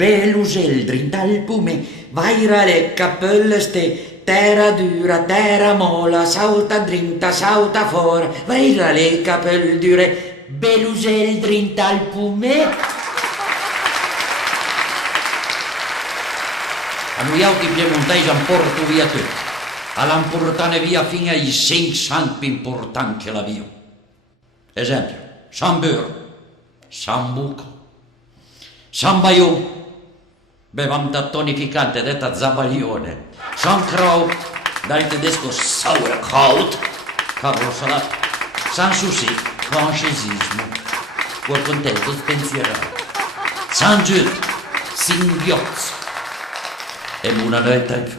Beluseldrin dal pume, vaira le cappelleste, terra dura, terra mola, sauta drinta, sauta fora, vaira le capell dure, beluseldrin dal pume. A noi altri piemontesi han porto via tutto, all'importane via fino ai 500 più importanti che la via. Esempio, San Beur, San Buco, San Baion, bevam da tonificante detta Zabaglione, San Krau, dal tedesco Sauerkraut, Carlosalat, San Souci, francesismo, cuor contento, spensierato, San Jude, singhiozzo, e una notte in